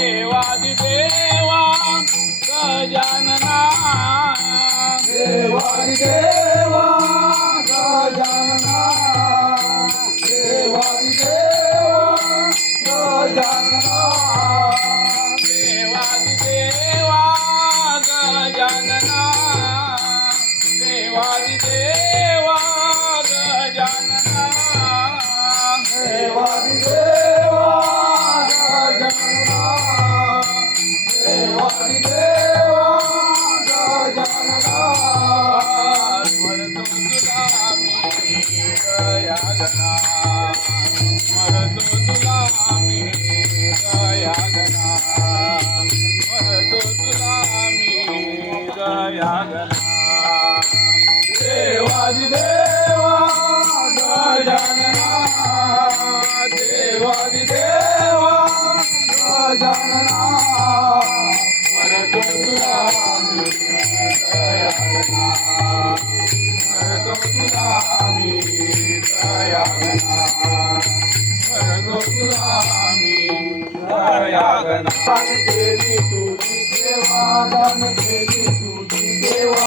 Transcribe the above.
देवादिदेवा गजानना देवादिदेवा गजानना देवादिदेवा गजानना देवादिदेवा गजानना देवादिदेवा गजानना देवादिदेवा गजानना देवादिदेवा गजानना स्मरतो तुला मी गयागना स्मरतो तुला मी गयागना स्मरतो तुला मी गयागना देवादिदेवा गजानना देवादिदेवा गजानना स्मरतो तुला मी गयागना स्मरतो तुला मी गयागना स्मरतो तुला मी गयागना केली तुझी सेवा दान केली तुझी सेवा